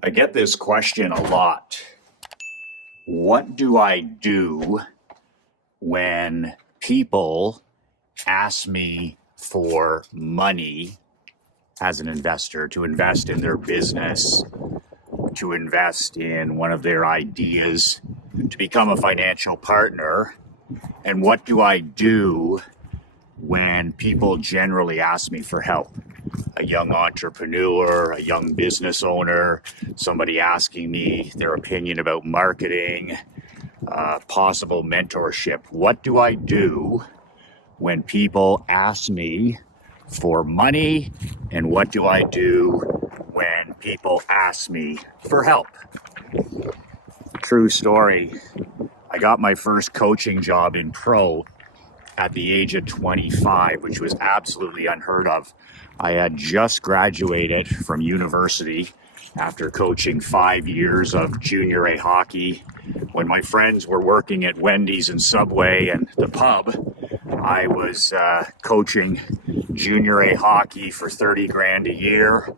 I get this question a lot. What do I do when people ask me for money as an investor to invest in their business, to invest in one of their ideas, to become a financial partner? And what do I do when people generally ask me for help? A young entrepreneur, a young business owner, somebody asking me their opinion about marketing, possible mentorship. What do I do when people ask me for money? And what do I do when people ask me for help? True story. I got my first coaching job in pro at the age of 25, which was absolutely unheard of. I had just graduated from university after coaching 5 years of junior A hockey. When my friends were working at Wendy's and Subway and the pub, I was coaching junior A hockey for 30 grand a year.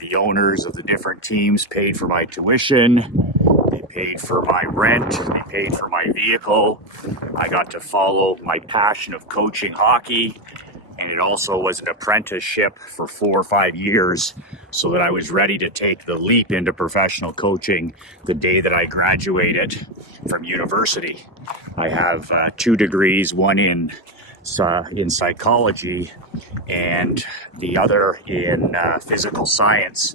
The owners of the different teams paid for my tuition. They paid for my rent. They paid for my vehicle. I got to follow my passion of coaching hockey. And it also was an apprenticeship for 4 or 5 years so that I was ready to take the leap into professional coaching the day that I graduated from university. I have 2 degrees, one in psychology and the other in physical science,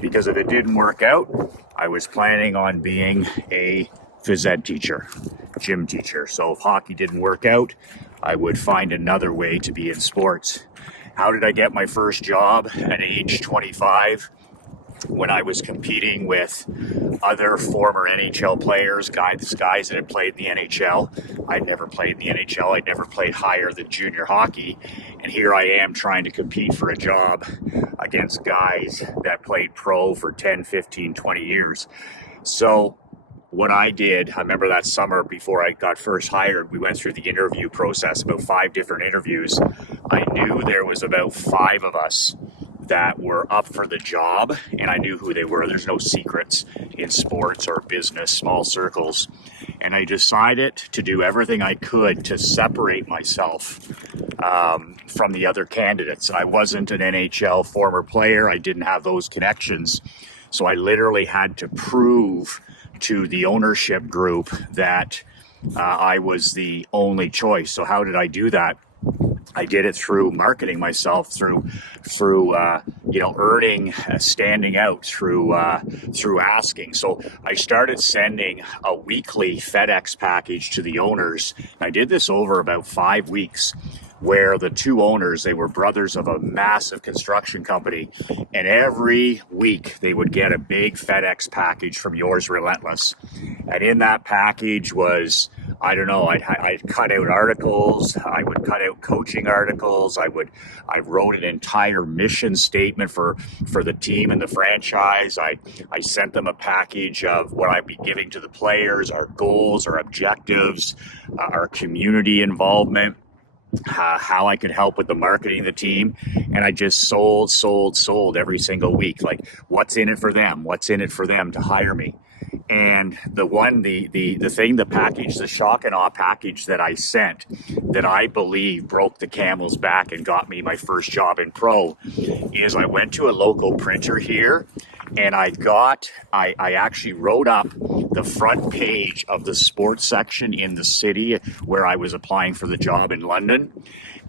because if it didn't work out, I was planning on being a phys ed teacher, gym teacher. So if hockey didn't work out, I would find another way to be in sports. How did I get my first job at age 25? When I was competing with other former NHL players, guys that had played in the NHL. I'd never played in the NHL. I'd never played higher than junior hockey. And here I am trying to compete for a job against guys that played pro for 10, 15, 20 years. So what I did, I remember that summer before I got first hired, we went through the interview process, about 5 different interviews. I knew there was about 5 of us that were up for the job, and I knew who they were. There's no secrets in sports or business, small circles. And I decided to do everything I could to separate myself from the other candidates. I wasn't an NHL former player. I didn't have those connections. So I literally had to prove to the ownership group that I was the only choice. So how did I do that? I did it through marketing myself, through earning, standing out, through asking. So I started sending a weekly FedEx package to the owners. I did this over about 5 weeks, where the 2 owners, they were brothers of a massive construction company, and every week they would get a big FedEx package from Yours Relentless. And in that package was, I'd cut out articles, I would cut out coaching articles, I wrote an entire mission statement for the team and the franchise. I sent them a package of what I'd be giving to the players, our goals, our objectives, our community involvement, how I could help with the marketing of the team. And I just sold every single week. Like, what's in it for them? What's in it for them to hire me? And the package, the shock and awe package that I sent, that I believe broke the camel's back and got me my first job in pro, is I went to a local printer here, and I actually wrote up the front page of the sports section in the city where I was applying for the job in London.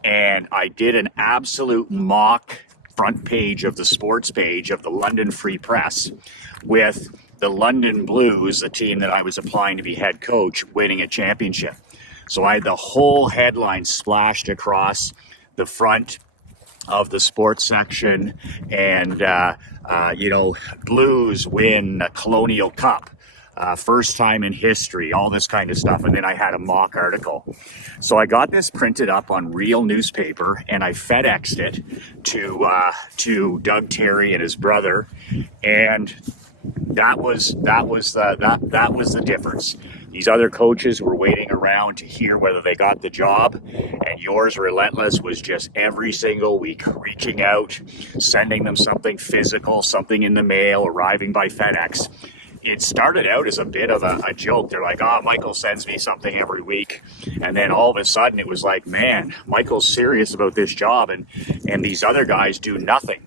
And I did an absolute mock front page of the sports page of the London Free Press with the London Blues, the team that I was applying to be head coach, winning a championship. So I had the whole headline splashed across the front of the sports section, and Blues win a Colonial Cup, first time in history, all this kind of stuff. And then I had a mock article. So I got this printed up on real newspaper, and I FedExed it to Doug Terry and his brother, and that was the difference. These other coaches were waiting around to hear whether they got the job, and yours relentless was just every single week reaching out, sending them something physical, something in the mail, arriving by FedEx. It started out as a bit of a joke. They're like, Michael sends me something every week. And then all of a sudden it was like, man, Michael's serious about this job, and these other guys do nothing.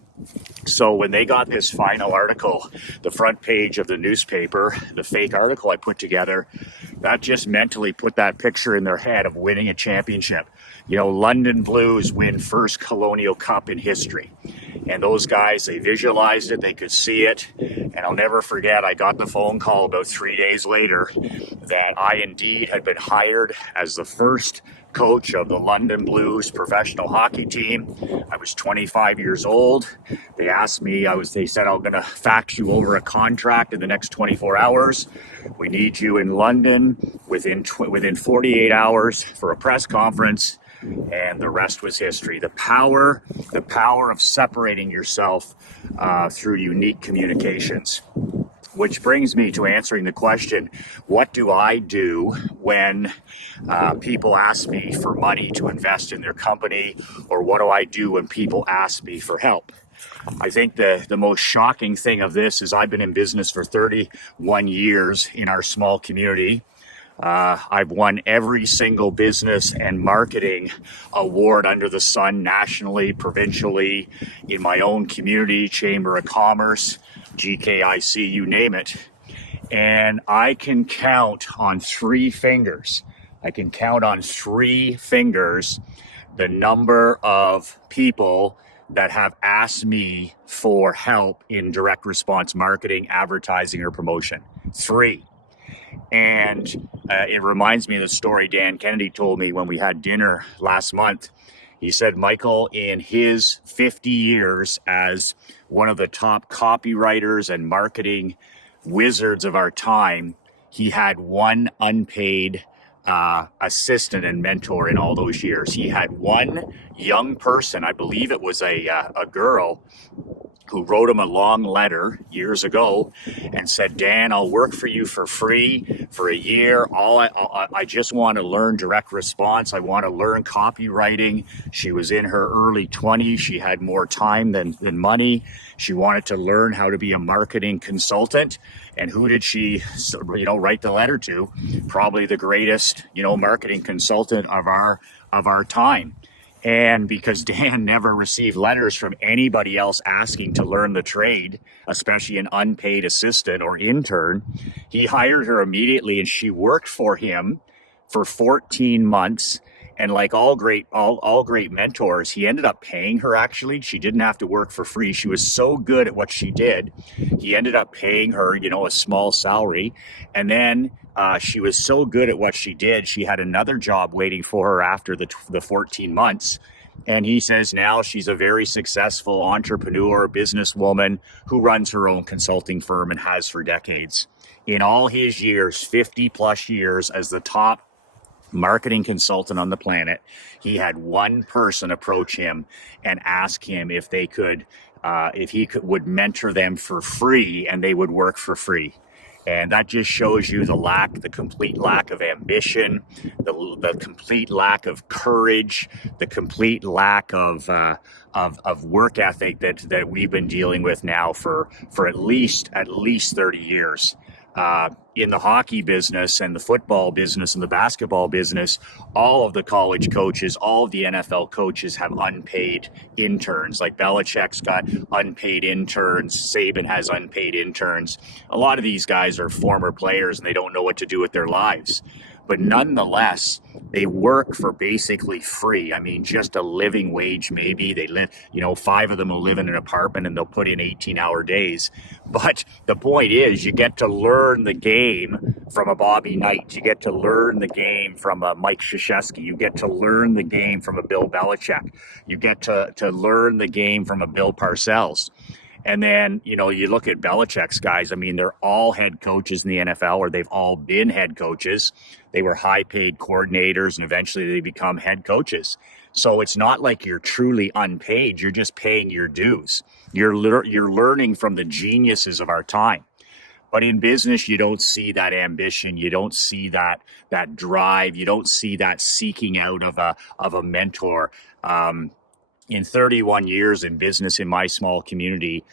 So when they got this final article, the front page of the newspaper, the fake article I put together, that just mentally put that picture in their head of winning a championship. You know, London Blues win first Colonial Cup in history. And those guys, they visualized it, they could see it. And I'll never forget, I got the phone call about 3 days later that I indeed had been hired as the first coach of the London Blues professional hockey team. I was 25 years old. They asked me, they said, I'm going to fax you over a contract in the next 24 hours. We need you in London within 48 hours for a press conference. And the rest was history. The power of separating yourself through unique communications. Which brings me to answering the question, what do I do when people ask me for money to invest in their company, or what do I do when people ask me for help? I think the most shocking thing of this is I've been in business for 31 years in our small community. I've won every single business and marketing award under the sun, nationally, provincially, in my own community, Chamber of Commerce, GKIC, you name it. And I can count on 3 fingers. The number of people that have asked me for help in direct response marketing, advertising, or promotion. 3. And it reminds me of the story Dan Kennedy told me when we had dinner last month. He said, Michael, in his 50 years as one of the top copywriters and marketing wizards of our time, he had one unpaid assistant and mentor in all those years. He had one young person, I believe it was a girl, who wrote him a long letter years ago and said, Dan, I'll work for you for free for a year. I just want to learn direct response. I want to learn copywriting. She was in her early 20s. She had more time than money. She wanted to learn how to be a marketing consultant. And who did she, write the letter to? Probably the greatest, marketing consultant of our time. And because Dan never received letters from anybody else asking to learn the trade, especially an unpaid assistant or intern, he hired her immediately, and she worked for him for 14 months. And like all great mentors, he ended up paying her. Actually, she didn't have to work for free. She was so good at what she did. He ended up paying her, a small salary. And then she was so good at what she did, she had another job waiting for her after the 14 months. And he says now she's a very successful entrepreneur, businesswoman who runs her own consulting firm and has for decades. In all his years, 50 plus years as the top marketing consultant on the planet, he had one person approach him and ask him if they could, would mentor them for free, and they would work for free. And that just shows you the complete lack of ambition, the complete lack of courage, the complete lack of work ethic that we've been dealing with now for at least 30 years. In the hockey business and the football business and the basketball business, all of the college coaches, all of the NFL coaches have unpaid interns. Like Belichick's got unpaid interns. Saban has unpaid interns. A lot of these guys are former players and they don't know what to do with their lives. But nonetheless, they work for basically free. I mean, just a living wage, maybe. They live, 5 of them will live in an apartment and they'll put in 18-hour days. But the point is, you get to learn the game from a Bobby Knight. You get to learn the game from a Mike Krzyzewski. You get to learn the game from a Bill Belichick. You get to learn the game from a Bill Parcells. And then, you look at Belichick's guys. I mean, they're all head coaches in the NFL, or they've all been head coaches. They were high-paid coordinators, and eventually they become head coaches. So it's not like you're truly unpaid. You're just paying your dues. You're learning from the geniuses of our time. But in business, you don't see that ambition. You don't see that drive. You don't see that seeking out of a mentor. In 31 years in business in my small community,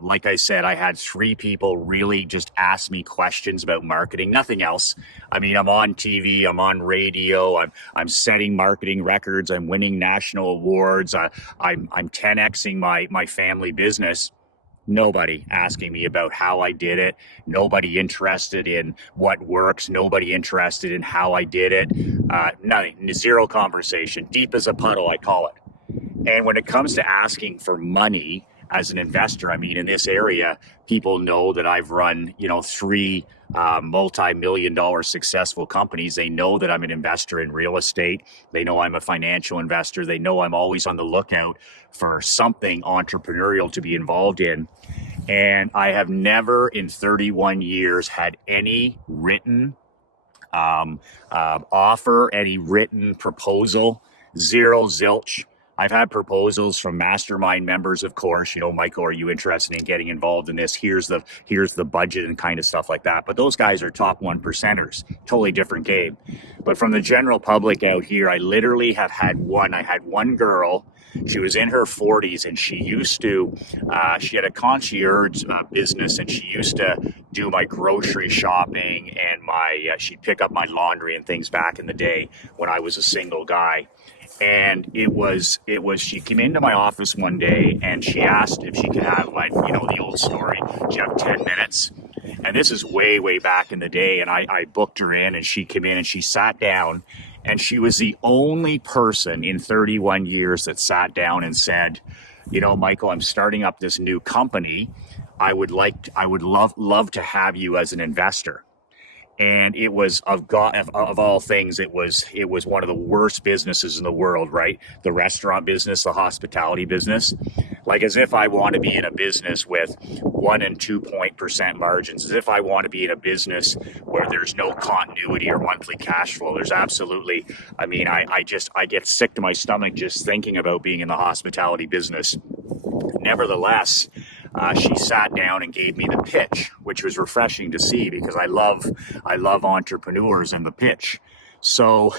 like I said, I had 3 people really just ask me questions about marketing, nothing else. I mean, I'm on TV, I'm on radio, I'm setting marketing records, I'm winning national awards, I'm 10xing my family business. Nobody asking me about how I did it. Nobody interested in what works. Nobody interested in how I did it. Nothing. Zero conversation. Deep as a puddle, I call it. And when it comes to asking for money as an investor, I mean, in this area, people know that I've run, 3 multi-million dollar successful companies. They know that I'm an investor in real estate. They know I'm a financial investor. They know I'm always on the lookout for something entrepreneurial to be involved in. And I have never in 31 years had any written offer, any written proposal, zero zilch. I've had proposals from mastermind members, of course, Michael, are you interested in getting involved in this? Here's the budget and kind of stuff like that. But those guys are top 1%ers, totally different game. But from the general public out here, I literally have had one. I had one girl. She was in her 40s and she had a concierge business, and she used to do my grocery shopping and she'd pick up my laundry and things back in the day when I was a single guy. And she came into my office one day and she asked if she could have, the old story, do you have 10 minutes? And this is way, way back in the day. And I booked her in, and she came in and she sat down, and she was the only person in 31 years that sat down and said, Michael, I'm starting up this new company. I would love to have you as an investor. And it was of all things, it was one of the worst businesses in the world, right? The restaurant business, the hospitality business. Like, as if I want to be in a business with 1 and 2% margins, as if I want to be in a business where there's no continuity or monthly cash flow. There's absolutely, I get sick to my stomach just thinking about being in the hospitality business. Nevertheless, she sat down and gave me the pitch, which was refreshing to see because I love entrepreneurs and the pitch. So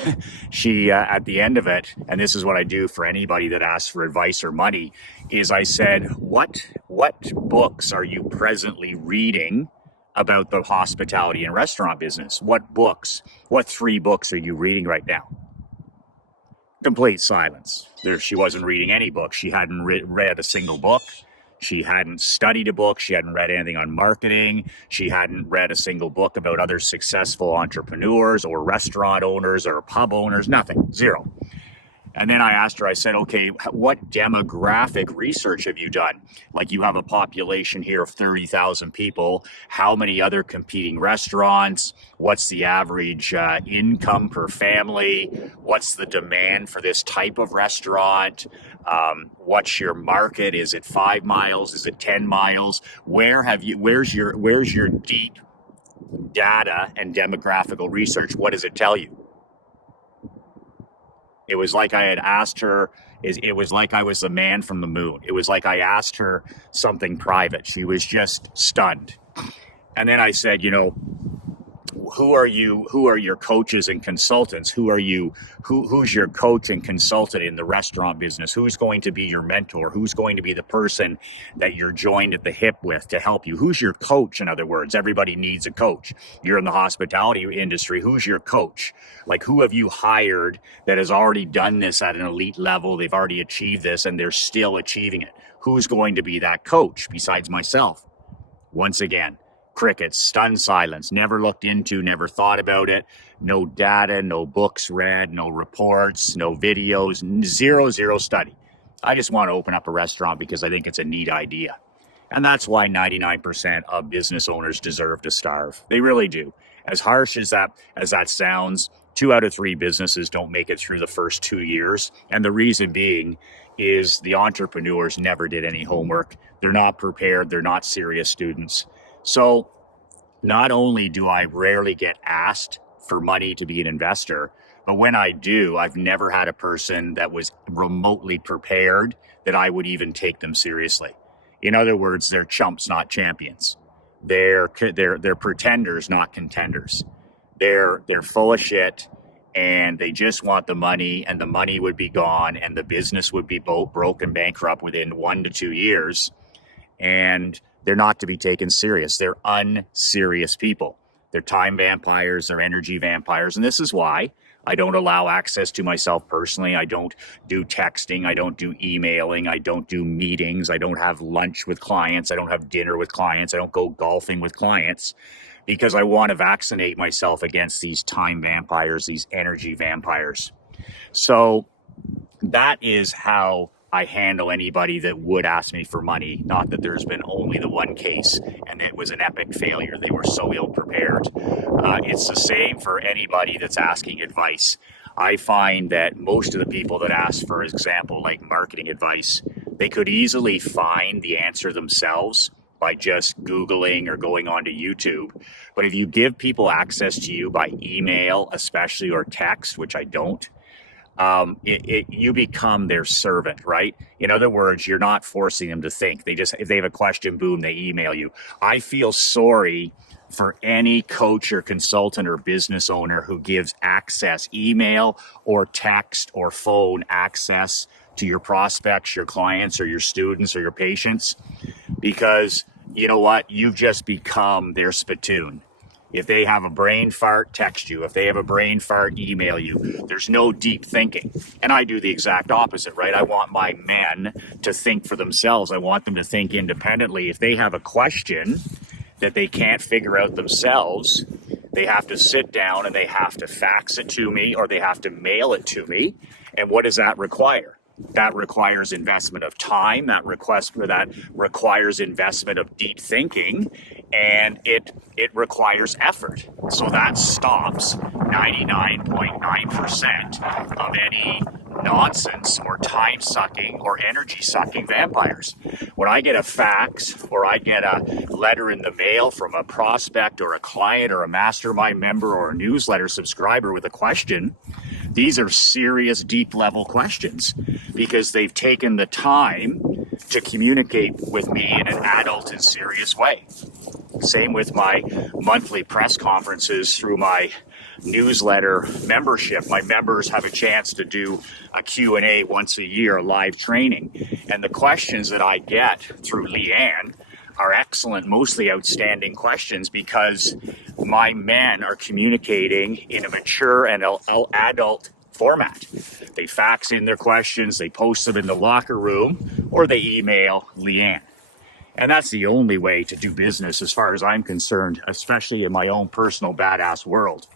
she, at the end of it, and this is what I do for anybody that asks for advice or money, is I said, what books are you presently reading about the hospitality and restaurant business? What books? What 3 books are you reading right now? Complete silence. She wasn't reading any book. She hadn't read a single book. She hadn't studied a book. She hadn't read anything on marketing. She hadn't read a single book about other successful entrepreneurs or restaurant owners or pub owners. Nothing. Zero. And then I asked her, I said, okay, what demographic research have you done? Like, you have a population here of 30,000 people. How many other competing restaurants? What's the average income per family? What's the demand for this type of restaurant? What's your market? Is it 5 miles? Is it 10 miles? Where's your deep data and demographical research? What does it tell you? It was like I had asked her, it was like I was the man from the moon. It was like I asked her something private. She was just stunned. And then I said, who are your coaches and consultants? Who's your coach and consultant in the restaurant business? Who's going to be your mentor? Who's going to be the person that you're joined at the hip with to help you? Who's your coach? In other words, everybody needs a coach. You're in the hospitality industry. Who's your coach? Like, who have you hired that has already done this at an elite level? They've already achieved this and they're still achieving it. Who's going to be that coach besides myself? Once again, crickets, stunned silence, never looked into, never thought about it. No data, no books read, no reports, no videos, zero study. I just want to open up a restaurant because I think it's a neat idea. And that's why 99% of business owners deserve to starve. They really do. As harsh as that sounds, 2 out of 3 businesses don't make it through the first 2 years. And the reason being is the entrepreneurs never did any homework. They're not prepared. They're not serious students. So not only do I rarely get asked for money to be an investor, but when I do, I've never had a person that was remotely prepared that I would even take them seriously. In other words, they're chumps, not champions. they're pretenders, not contenders. They're full of shit, and they just want the money, and the money would be gone, and the business would be broke and bankrupt within 1 to 2 years. And they're not to be taken serious. They're unserious people. They're time vampires, they're energy vampires. And this is why I don't allow access to myself personally. I don't do texting. I don't do emailing. I don't do meetings. I don't have lunch with clients. I don't have dinner with clients. I don't go golfing with clients, because I want to vaccinate myself against these time vampires, these energy vampires. So that is how I handle anybody that would ask me for money. Not that there's been only the one case and it was an epic failure. They were so ill prepared. It's the same for anybody that's asking advice. I find that most of the people that ask, for example, like marketing advice, they could easily find the answer themselves by just Googling or going onto YouTube. But if you give people access to you by email, especially, or text, which I don't, you become their servant, right? In other words, you're not forcing them to think. If they have a question, boom, they email you. I feel sorry for any coach or consultant or business owner who gives access, email or text or phone access to your prospects, your clients, or your students or your patients, because you know what? You've just become their spittoon. If they have a brain fart, text you. If they have a brain fart, email you. There's no deep thinking. And I do the exact opposite, right? I want my men to think for themselves. I want them to think independently. If they have a question that they can't figure out themselves, they have to sit down and they have to fax it to me, or they have to mail it to me. And what does that require? That requires investment of time. That requires investment of deep thinking, and it requires effort. So that stops 99.9% of any nonsense or time-sucking or energy-sucking vampires. When I get a fax or I get a letter in the mail from a prospect or a client or a mastermind member or a newsletter subscriber with a question, these are serious, deep-level questions, because they've taken the time to communicate with me in an adult and serious way. Same with my monthly press conferences through my newsletter membership. My members have a chance to do a Q&A once a year, a live training. And the questions that I get through Leanne are excellent, mostly outstanding questions, because my men are communicating in a mature and adult format. They fax in their questions, they post them in the locker room, or they email Leanne. And that's the only way to do business as far as I'm concerned, especially in my own personal badass world.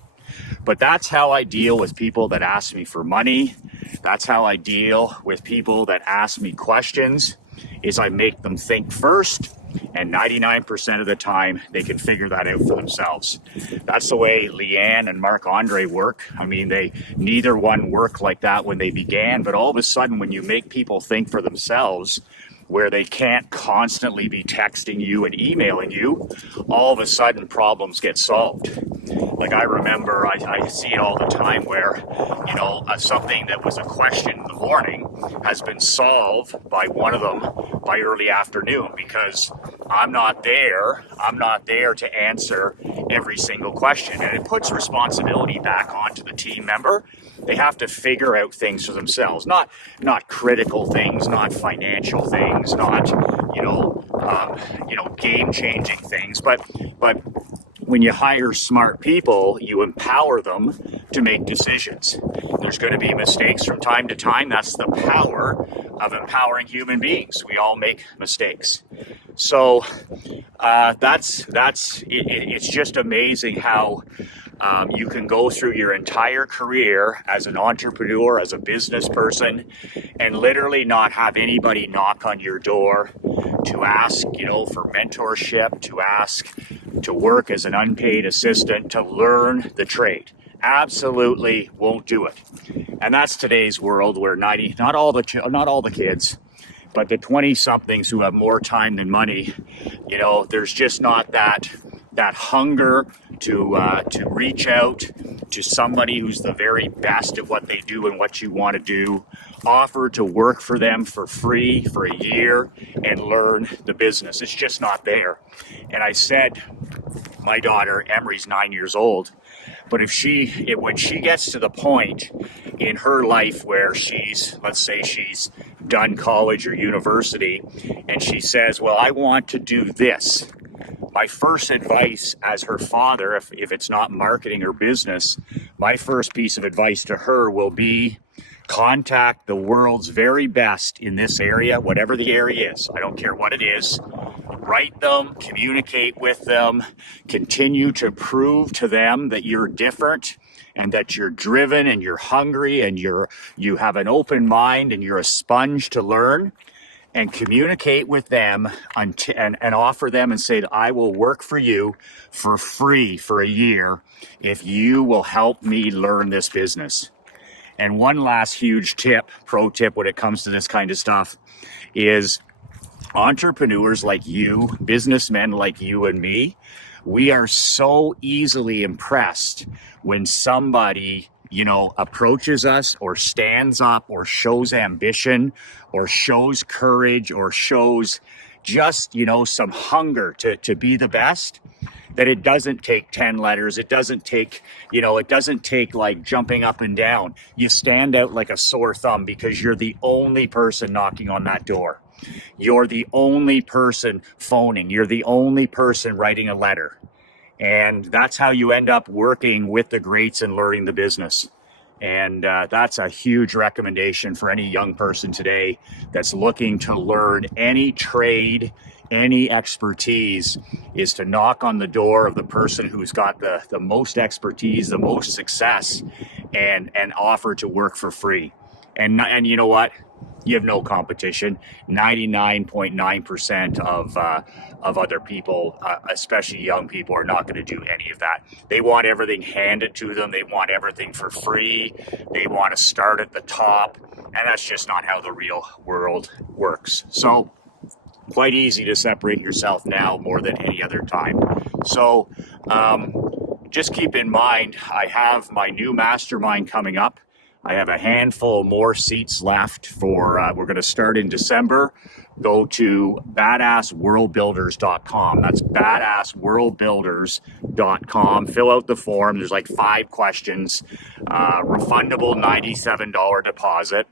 But that's how I deal with people that ask me for money. That's how I deal with people that ask me questions, is I make them think first, and 99% of the time they can figure that out for themselves. That's the way Leanne and Marc-Andre work. I mean, neither one worked like that when they began, but all of a sudden when you make people think for themselves, where they can't constantly be texting you and emailing you, all of a sudden problems get solved. Like I remember, I see it all the time where, something that was a question in the morning has been solved by one of them by early afternoon, because I'm not there to answer every single question. And it puts responsibility back onto the team member. They have to figure out things for themselves, not critical things, not financial things, not game-changing things, but when you hire smart people, you empower them to make decisions. There's going to be mistakes from time to time. That's the power of empowering human beings. We all make mistakes. So it's just amazing how you can go through your entire career as an entrepreneur, as a business person, and literally not have anybody knock on your door to ask, for mentorship, to ask to work as an unpaid assistant, to learn the trade. Absolutely won't do it. And that's today's world, where not all the kids, but the 20-somethings who have more time than money, there's just not that that hunger to reach out to somebody who's the very best at what they do and what you want to do, offer to work for them for free for a year and learn the business. It's just not there. And I said, my daughter Emery's 9 years old, but when she gets to the point in her life where let's say she's done college or university, and she says, well, I want to do this. My first advice as her father, if it's not marketing or business, my first piece of advice to her will be contact the world's very best in this area, whatever the area is. I don't care what it is. Write them, communicate with them, continue to prove to them that you're different and that you're driven and you're hungry and you have an open mind and you're a sponge to learn, and communicate with them and offer them and say, I will work for you for free for a year if you will help me learn this business. And one last huge pro tip when it comes to this kind of stuff is entrepreneurs like you, businessmen like you and me, we are so easily impressed when somebody, approaches us or stands up or shows ambition or shows courage or shows just, some hunger to be the best, that it doesn't take 10 letters. It doesn't take, like jumping up and down. You stand out like a sore thumb because you're the only person knocking on that door. You're the only person phoning. You're the only person writing a letter. And that's how you end up working with the greats and learning the business. And that's a huge recommendation for any young person today that's looking to learn any trade, any expertise, is to knock on the door of the person who's got the most expertise, the most success, and offer to work for free. And you know what? You have no competition. 99.9% of other people, especially young people, are not going to do any of that. They want everything handed to them. They want everything for free. They want to start at the top. And that's just not how the real world works. So quite easy to separate yourself now more than any other time. So just keep in mind, I have my new mastermind coming up. I have a handful more seats left for, we're going to start in December. Go to badassworldbuilders.com. That's badassworldbuilders.com. Fill out the form. There's like 5 questions, refundable $97 deposit,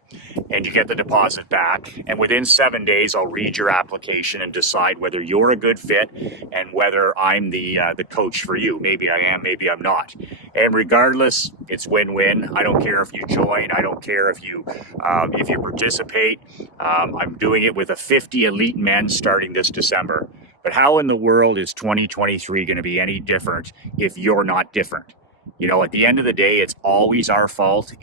and you get the deposit back. And within 7 days, I'll read your application and decide whether you're a good fit and whether I'm the coach for you. Maybe I am, maybe I'm not. And regardless, it's win-win. I don't care if you join. I don't care if you participate. I'm doing it with a 50 elite men starting this December. But how in the world is 2023 going to be any different if you're not different? At the end of the day, it's always our fault.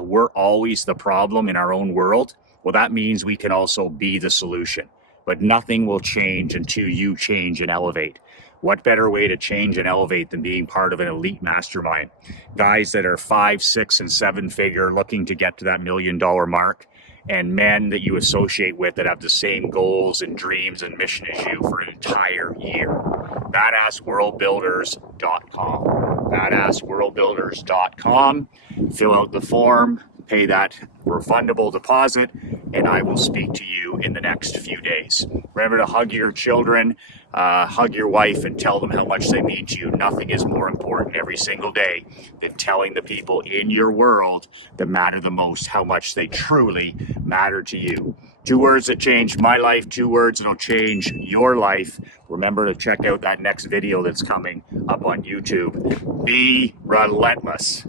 We're always the problem in our own world. Well, that means we can also be the solution. But nothing will change until you change and elevate. What better way to change and elevate than being part of an elite mastermind? Guys that are 5, 6, and 7 figure looking to get to that $1 million mark, and men that you associate with that have the same goals and dreams and mission as you for an entire year. Badassworldbuilders.com. Badassworldbuilders.com. Fill out the form, pay that refundable deposit, and I will speak to you in the next few days. Remember to hug your children, hug your wife, and tell them how much they mean to you. Nothing is more important every single day than telling the people in your world that matter the most how much they truly matter to you. 2 words that changed my life, 2 words that'll change your life. Remember to check out that next video that's coming up on YouTube. Be relentless.